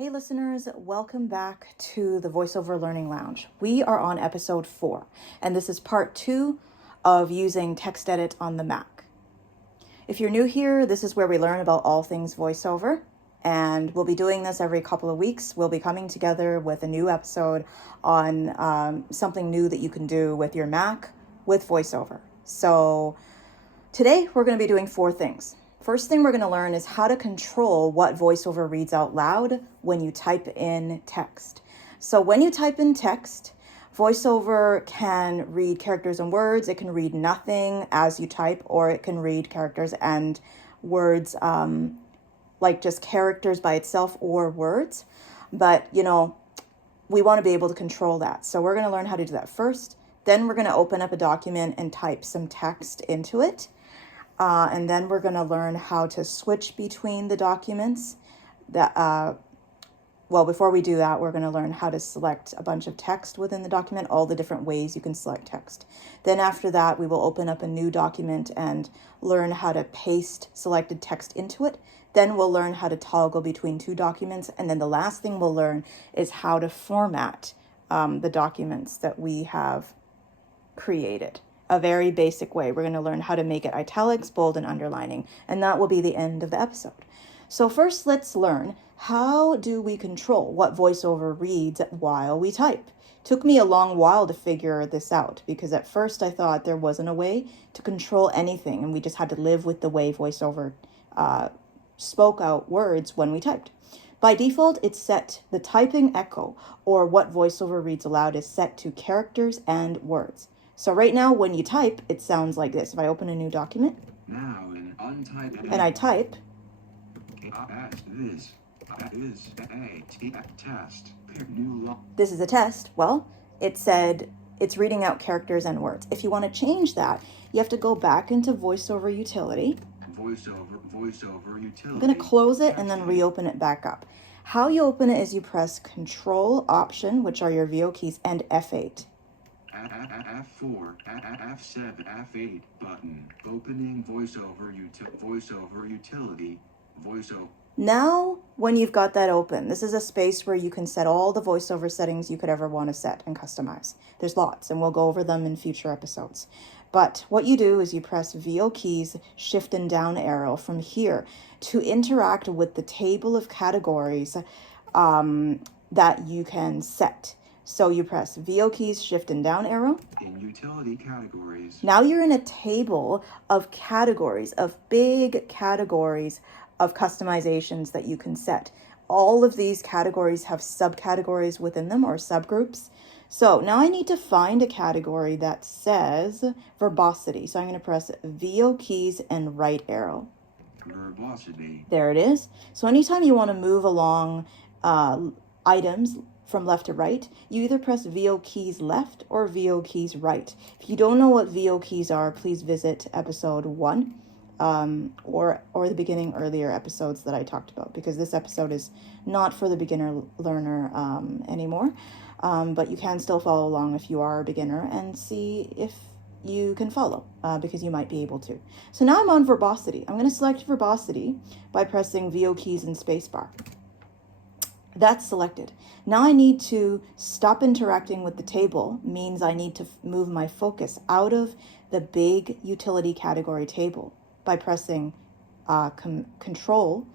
Hey listeners, welcome back to the Voiceover Learning Lounge. We are on episode 4, and this is part 2 of using Textedit on the Mac. If you're new here, this is where we learn about all things voiceover, and we'll be doing this every couple of weeks. We'll be coming together with a new episode on something new that you can do with your Mac with voiceover. So today we're going to be doing 4 things. First thing we're going to learn is how to control what VoiceOver reads out loud when you type in text. So when you type in text, VoiceOver can read characters and words. It can read nothing as you type, or it can read characters and words, like just characters by itself or words. But, we want to be able to control that. So we're going to learn how to do that first. Then we're going to open up a document and type some text into it. And then we're going to learn how to switch between the documents. Before we do that, we're going to learn how to select a bunch of text within the document, all the different ways you can select text. Then after that, we will open up a new document and learn how to paste selected text into it. Then we'll learn how to toggle between 2 documents. And then the last thing we'll learn is how to format the documents that we have created. A very basic way. We're going to learn how to make it italics, bold, and underlining, and that will be the end of the episode. So first, let's learn, how do we control what VoiceOver reads while we type? Took me a long while to figure this out, because at first I thought there wasn't a way to control anything, and we just had to live with the way VoiceOver spoke out words when we typed. By default, it's set, the typing echo, or what VoiceOver reads aloud, is set to characters and words. So right now, when you type, it sounds like this. If I open a new document, now and I type, this is a test. Well, it said it's reading out characters and words. If you want to change that, you have to go back into VoiceOver Utility. VoiceOver Utility. I'm going to close it and then reopen it back up. How you open it is you press Control, Option, which are your VO keys, and F8. F4, F7, F8 button. Opening VoiceOver Utility. VoiceOver. Now, when you've got that open, this is a space where you can set all the VoiceOver settings you could ever want to set and customize. There's lots, and we'll go over them in future episodes. But what you do is you press VO keys, Shift and down arrow from here to interact with the table of categories that you can set. So you press VO keys, Shift and down arrow. In utility categories. Now you're in a table of categories, of big categories of customizations that you can set. All of these categories have subcategories within them, or subgroups. So now I need to find a category that says verbosity. So I'm going to press VO keys and right arrow. Verbosity. There it is. So anytime you want to move along items from left to right, you either press VO keys left or VO keys right. If you don't know what VO keys are, please visit episode 1 or the beginning earlier episodes that I talked about, because this episode is not for the beginner learner anymore. But you can still follow along if you are a beginner and see if you can follow, because you might be able to. So now I'm on verbosity. I'm going to select verbosity by pressing VO keys and spacebar. That's selected. Now I need to stop interacting with the table, means I need to move my focus out of the big utility category table by pressing Control,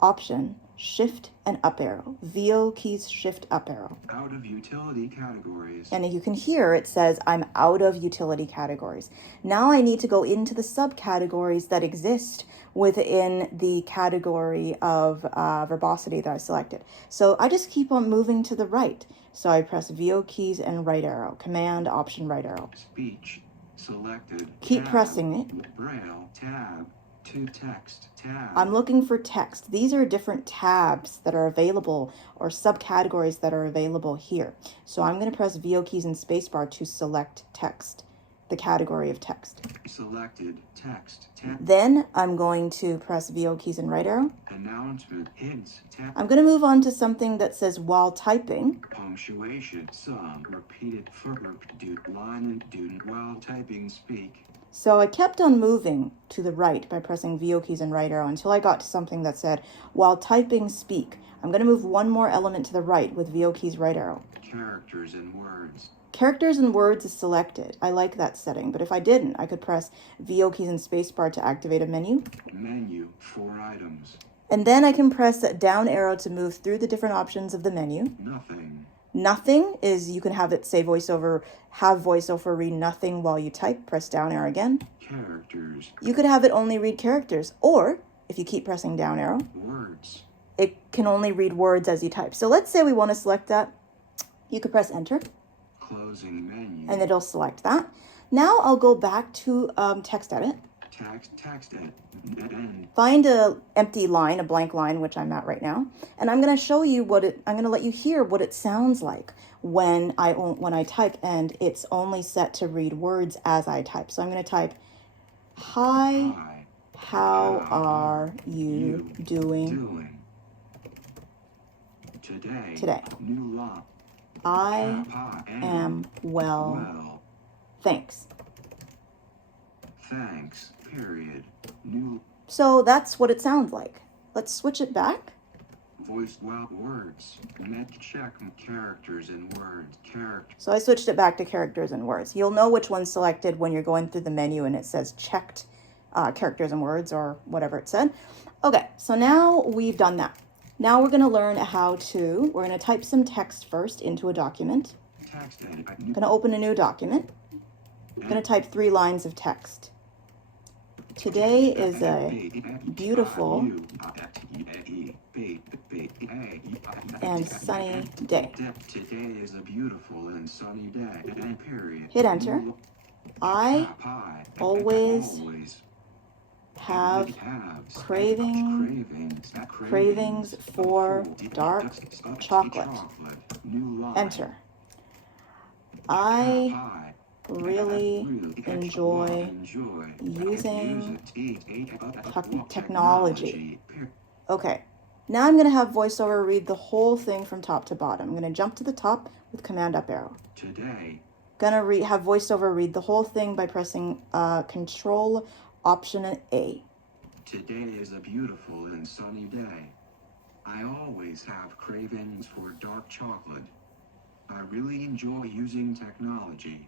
Option, Shift and up arrow. VO keys, Shift up arrow. Out of utility categories. And you can hear it says I'm out of utility categories. Now I need to go into the subcategories that exist within the category of verbosity that I selected. So I just keep on moving to the right. So I press VO keys and right arrow. Command, Option, right arrow. Speech selected. Keep tab, pressing it. Braille tab. To text tab. I'm looking for text. These are different tabs that are available, or subcategories that are available here. So I'm going to press VO keys and spacebar to select text, the category of text. Selected text tab. Then I'm going to press VO keys and right arrow. Announcement hints tab. I'm going to move on to something that says while typing. Punctuation some repeated verb do line and do while typing speak. So I kept on moving to the right by pressing VO keys and right arrow until I got to something that said, while typing, speak. I'm going to move one more element to the right with VO keys, right arrow. Characters and words. Characters and words is selected. I like that setting, but if I didn't, I could press VO keys and spacebar to activate a menu. Menu, 4 items. And then I can press down arrow to move through the different options of the menu. Nothing. Nothing is you can have it say voiceover, have voiceover read nothing while you type. Press down arrow again. Characters. You could have it only read characters, or if you keep pressing down arrow, Words. it can only read words as you type. So let's say we want to select that. You could press enter. Closing menu. And it'll select that. Now I'll go back to Textedit. Textedit. Find a empty line, a blank line, which I'm at right now, and I'm going to show you I'm going to let you hear what it sounds like when I type, and it's only set to read words as I type. So I'm going to type, hi, how are you doing today? New law. I am well. Thanks. Thanks. Period. New. So that's what it sounds like. Let's switch it back. Voice words. Net check characters and words. Character. So I switched it back to characters and words. You'll know which one's selected when you're going through the menu and it says checked characters and words or whatever it said. Okay, so now we've done that. Now we're going to learn we're going to type some text first into a document. Textedit. I'm going to open a new document. I'm going to type 3 lines of text. Today is a beautiful and sunny day. Today is a beautiful and sunny day. Period. Hit enter. I always have cravings for dark chocolate. Enter. I really enjoy using technology. Okay, now I'm going to have VoiceOver read the whole thing from top to bottom. I'm going to jump to the top with Command up arrow. Today. Going to have VoiceOver read the whole thing by pressing Control Option and A. Today is a beautiful and sunny day. I always have cravings for dark chocolate. I really enjoy using technology.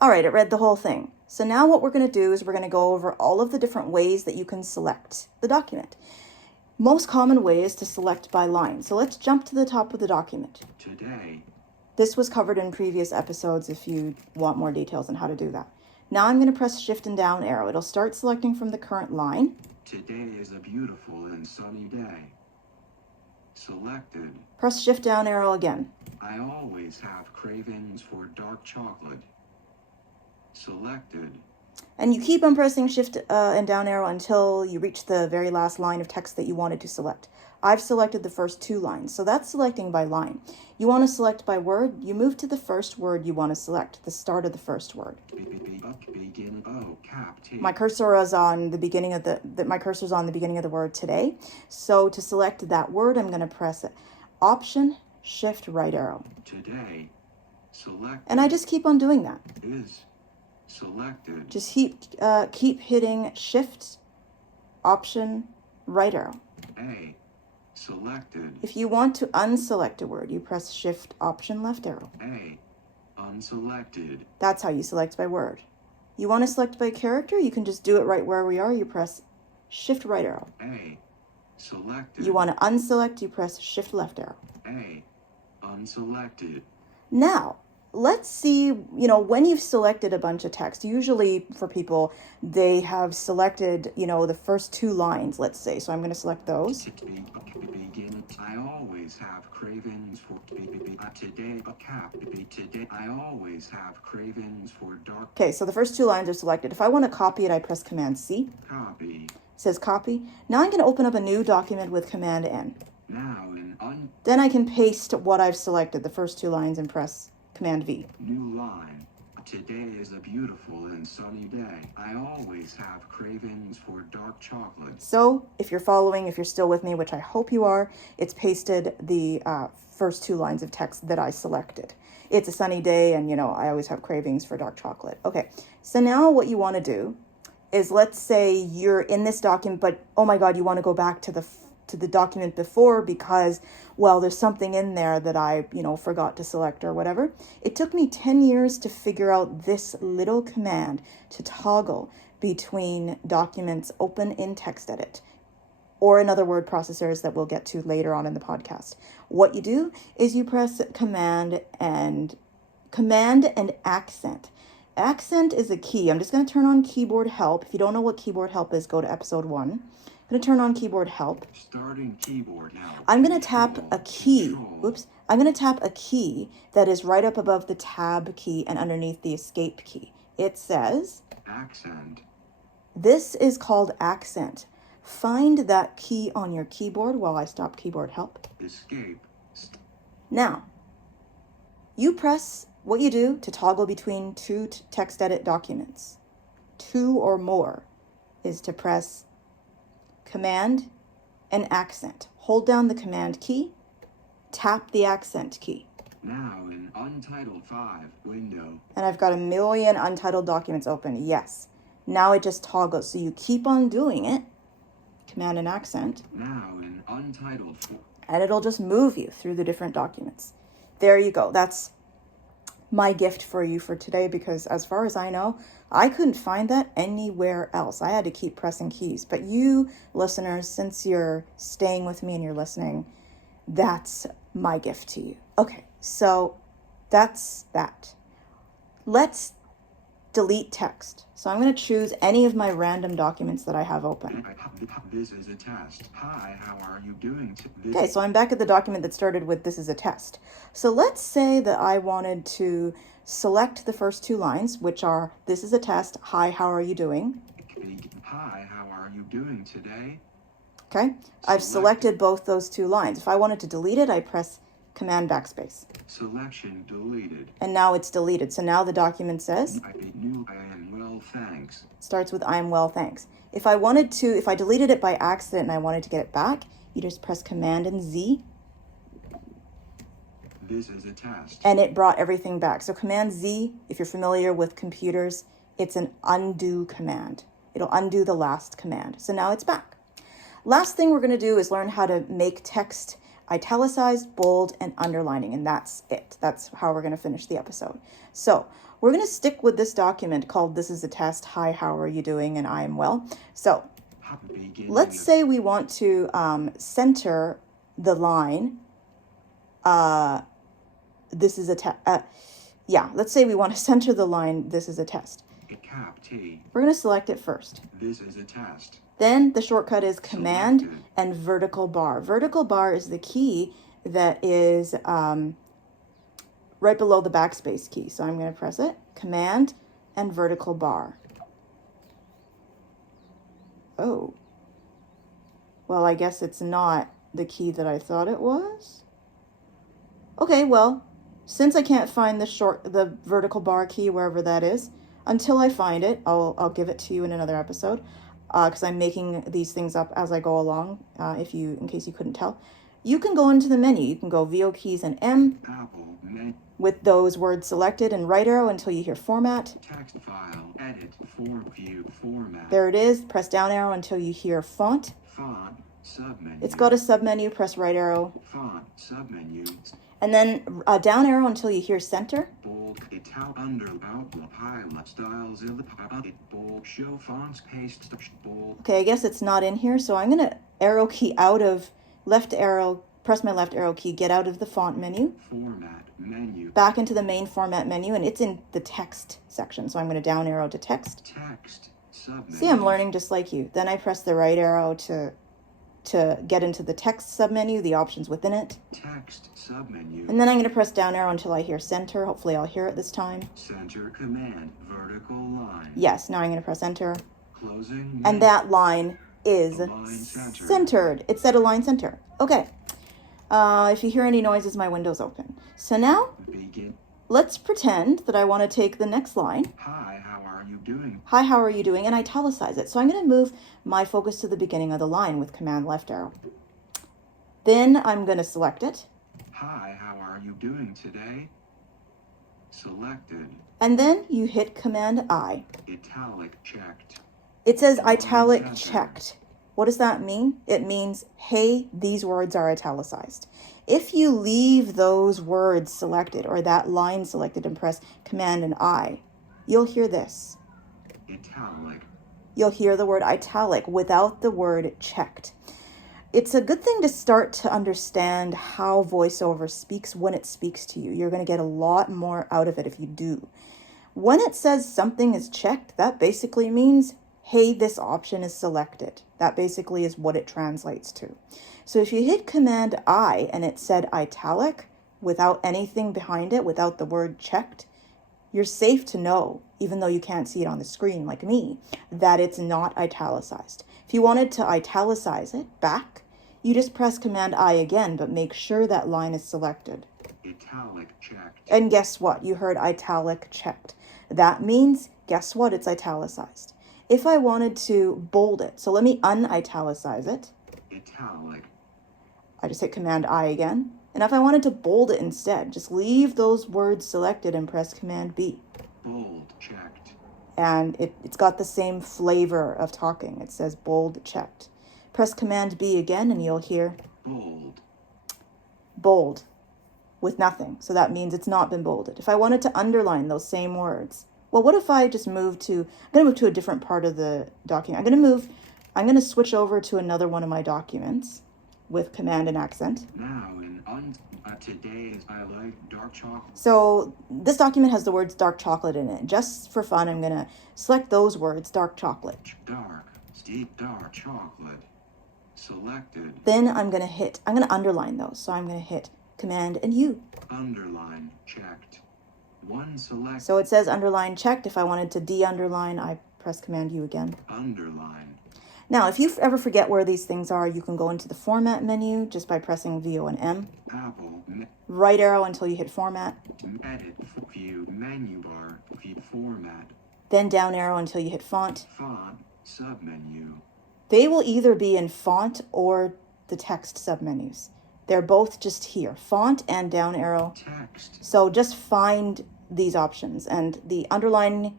All right, it read the whole thing. So now what we're going to do is we're going to go over all of the different ways that you can select the document. Most common way is to select by line. So let's jump to the top of the document. Today. This was covered in previous episodes if you want more details on how to do that. Now I'm going to press Shift and down arrow. It'll start selecting from the current line. Today is a beautiful and sunny day. Selected. Press Shift down arrow again. I always have cravings for dark chocolate. Selected. And you keep on pressing Shift and down arrow until you reach the very last line of text that you wanted to select. I've selected the first 2 lines, so that's selecting by line. You want to select by word, you move to the first word you want to select, the start of the first word. My cursor is on the beginning of the word today. So to select that word, I'm going to press Option, Shift, right arrow. Today. Select. And I just keep on doing that. Is selected. Just keep hitting Shift, Option, right arrow. A. Selected. If you want to unselect a word, you press Shift, Option, left arrow. A. Unselected. That's how you select by word. You want to select by character, you can just do it right where we are. You press Shift, right arrow. A. Selected. You want to unselect, you press Shift, left arrow. A. Unselected. Now, let's see, when you've selected a bunch of text, usually for people, they have selected, the first 2 lines, let's say. So I'm going to select those. I always have cravings for today. I always have cravings for dark. Okay, so the first 2 lines are selected. If I want to copy it, I press Command C. Copy. It says copy. Now I'm going to open up a new document with Command N. Now Then I can paste what I've selected, the first 2 lines, and press Command V. New line. Today is a beautiful and sunny day. I always have cravings for dark chocolate. So if you're still with me, which I hope you are, it's pasted the first two lines of text that I selected. It's a sunny day and, I always have cravings for dark chocolate. Okay, so now what you want to do is, let's say you're in this document, but oh my God, you want to go back to the document before because, well, there's something in there that I, forgot to select or whatever. It took me 10 years to figure out this little command to toggle between documents open in Textedit or in other word processors that we'll get to later on in the podcast. What you do is you press command and accent. Accent is a key. I'm just going to turn on keyboard help. If you don't know what keyboard help is, go to episode 1. I'm going to turn on keyboard help. Starting keyboard now. I'm going to tap a key. Oops. I'm going to tap a key that is right up above the tab key and underneath the escape key. It says accent. This is called accent. Find that key on your keyboard while I stop keyboard help. Escape. Now, what you do to toggle between two Textedit documents, 2 or more, is to press command and accent. Hold down the command key, tap the accent key. Now in Untitled 5 window. And I've got a million untitled documents open. Yes. Now it just toggles. So you keep on doing it. Command and accent. Now in Untitled 4. And it'll just move you through the different documents. There you go. That's my gift for you for today, because as far as I know, I couldn't find that anywhere else. I had to keep pressing keys. But you listeners, since you're staying with me and you're listening, that's my gift to you. Okay, so that's that. Let's delete text. So I'm going to choose any of my random documents that I have open. This is a test. Hi, how are you doing? Okay, so I'm back at the document that started with this is a test. So let's say that I wanted to select the first two lines, which are this is a test. Hi, how are you doing? Hi, how are you doing today? Okay, I've selected both those two lines. If I wanted to delete it, I press command backspace. Selection deleted. And now it's deleted. So now the document says, I am well, thanks. Starts with I am well, thanks. If I deleted it by accident and I wanted to get it back, you just press command and Z. This is a test. And it brought everything back. So command Z, if you're familiar with computers, it's an undo command. It'll undo the last command. So now it's back. Last thing we're going to do is learn how to make text italicized, bold, and underlining, and that's it. That's how we're going to finish the episode. So we're going to stick with this document called This is a Test. Hi, how are you doing? And I am well. So let's say we want to center the line. This is a test. Let's say we want to center the line. This is a test. Cap T. We're going to select it first. This is a test. Then the shortcut is command and vertical bar. Vertical bar is the key that is right below the backspace key. So I'm going to press it. Command and vertical bar. Oh. Well, I guess it's not the key that I thought it was. Okay, well, since I can't find the vertical bar key wherever that is, until I find it, I'll give it to you in another episode. Because I'm making these things up as I go along, in case you couldn't tell. You can go into the menu. You can go VO keys and M with those words selected and right arrow until you hear format. Text file, edit, view, format. There it is. Press down arrow until you hear font. Font, submenu. It's got a submenu. Press right arrow. Font, submenu. And then down arrow until you hear center. Bold, italic, under, outline, highlight, styles, bold, show fonts, paste, bold. Okay, I guess it's not in here, so I'm going to arrow key out of left arrow, press my left arrow key, get out of the font menu. Format, menu. Back into the main format menu, and it's in the text section, so I'm going to down arrow to text. Text, submenu. See, I'm learning just like you. Then I press the right arrow to get into the text submenu, the options within it. Text submenu. And then I'm going to press down arrow until I hear center. Hopefully I'll hear it this time. Center command, vertical line. Yes, now I'm going to press enter. Closing. Menu. And that line is centered. It said align center. Okay. If you hear any noises, my window's open. So now, let's pretend that I want to take the next line. Hi, how are you doing? Hi, how are you doing? And italicize it. So I'm going to move my focus to the beginning of the line with command left arrow. Then I'm going to select it. Hi, how are you doing today? Selected. And then you hit Command I. Italic checked. It says Drawing italic center. checked. What does that mean? It means, hey, these words are italicized. If you leave those words selected or that line selected and press Command and I, you'll hear this. Italic. You'll hear the word italic without the word checked. It's a good thing to start to understand how VoiceOver speaks when it speaks to you. You're going to get a lot more out of it if you do. When it says something is checked, that basically means, hey, this option is selected. That basically is what it translates to. So if you hit Command I and it said italic without anything behind it, without the word checked, you're safe to know, even though you can't see it on the screen like me, that it's not italicized. If you wanted to italicize it back, you just press Command I again, but make sure that line is selected. Italic checked. And guess what? You heard italic checked. That means, guess what? It's italicized. If I wanted to bold it, so let me unitalicize it. Italic. I just hit Command I again. And if I wanted to bold it instead, just leave those words selected and press Command B. Bold checked. And it's got the same flavor of talking. It says bold checked. Press Command B again and you'll hear bold with nothing. So that means it's not been bolded. If I wanted to underline those same words, well, what if I just I'm going to move to a different part of the document. I'm going to switch over to another one of my documents with Command and accent. Now today I like dark chocolate. So this document has the words dark chocolate in it. Just for fun, I'm going to select those words, dark chocolate. Deep dark chocolate. Selected. Then I'm going to underline those. So I'm going to hit Command and U. Underline checked. One select. So it says underline checked. If I wanted to de-underline, I press Command U again. Underline. Now, if you ever forget where these things are, you can go into the Format menu just by pressing VO and M. Apple. Right arrow until you hit Format. Edit. View. Menu bar. View format. Then down arrow until you hit Font. Font. Submenu. They will either be in Font or the Text submenus. They're both just here. Font and down arrow. Text. So just find these options. And the underline,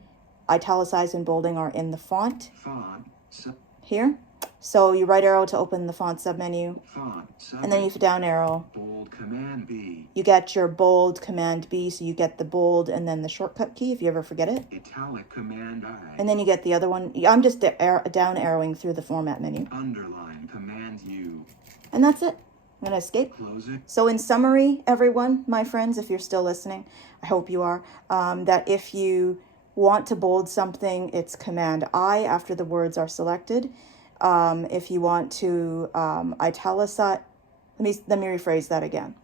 italicized, and bolding are in the Font. Font. Here. So you right arrow to open the font submenu. Font. And then you hit down arrow. Bold Command B. You get your bold Command B, so you get the bold and then the shortcut key if you ever forget it. Italic Command I. And then you get the other one. I'm just down arrowing through the Format menu. Underline Command U. And that's it. I'm going to escape. Close it. So in summary, everyone, my friends, if you're still listening, I hope you are, that if you want to bold something, it's Command I after the words are selected. If you want to italicize, let me rephrase that again.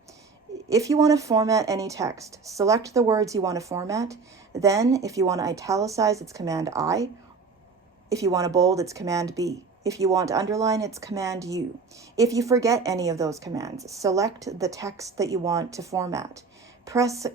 If you want to format any text, select the words you want to format. Then if you want to italicize, it's Command I. If you want to bold, it's Command B. If you want to underline, it's Command U. If you forget any of those commands, select the text that you want to format. Press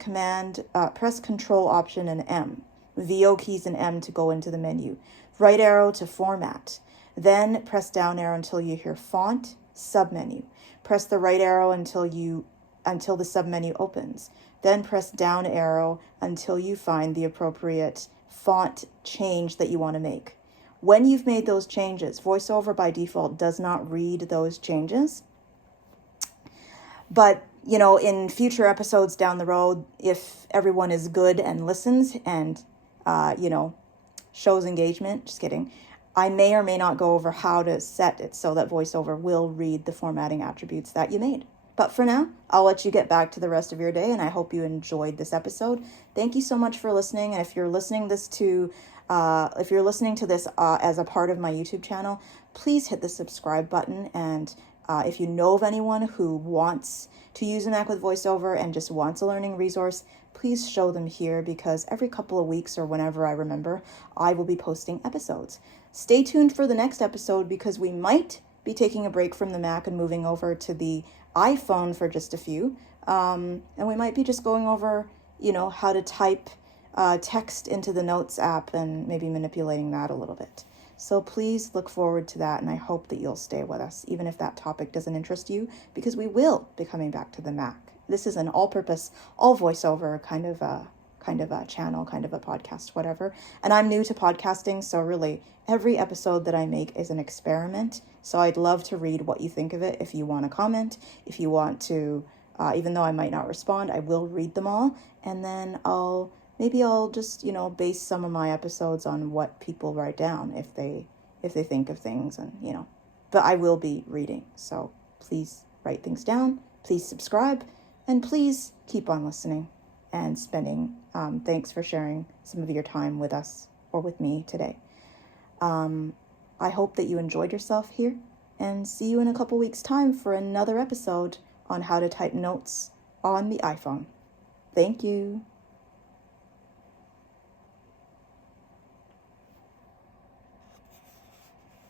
Control Option and M. VO keys and M to go into the menu. Right arrow to format. Then press down arrow until you hear Font, submenu. Press the right arrow until the submenu opens. Then press down arrow until you find the appropriate font change that you want to make. When you've made those changes, VoiceOver by default does not read those changes. But, in future episodes down the road, if everyone is good and listens and, shows engagement, just kidding, I may or may not go over how to set it so that VoiceOver will read the formatting attributes that you made. But for now, I'll let you get back to the rest of your day, and I hope you enjoyed this episode. Thank you so much for listening, and if you're listening to this as a part of my YouTube channel, please hit the subscribe button. And if you know of anyone who wants to use a Mac with VoiceOver and just wants a learning resource, please show them here, because every couple of weeks or whenever I remember, I will be posting episodes. Stay tuned for the next episode, because we might be taking a break from the Mac and moving over to the iPhone for just a few. And we might be just going over, how to type text into the Notes app and maybe manipulating that a little bit. So please look forward to that, and I hope that you'll stay with us, even if that topic doesn't interest you, because we will be coming back to the Mac this is an all-purpose, all voiceover kind of a channel, kind of a podcast, whatever. And I'm new to podcasting, so really every episode that I make is an experiment. So I'd love to read what you think of it. If you want to comment, if you want to, even though I might not respond, I will read them all. And then I'll just, base some of my episodes on what people write down if they think of things, and, but I will be reading. So please write things down, please subscribe, and please keep on listening and spending. Thanks for sharing some of your time with us or with me today. I hope that you enjoyed yourself here, and see you in a couple weeks' time for another episode on how to type notes on the iPhone. Thank you.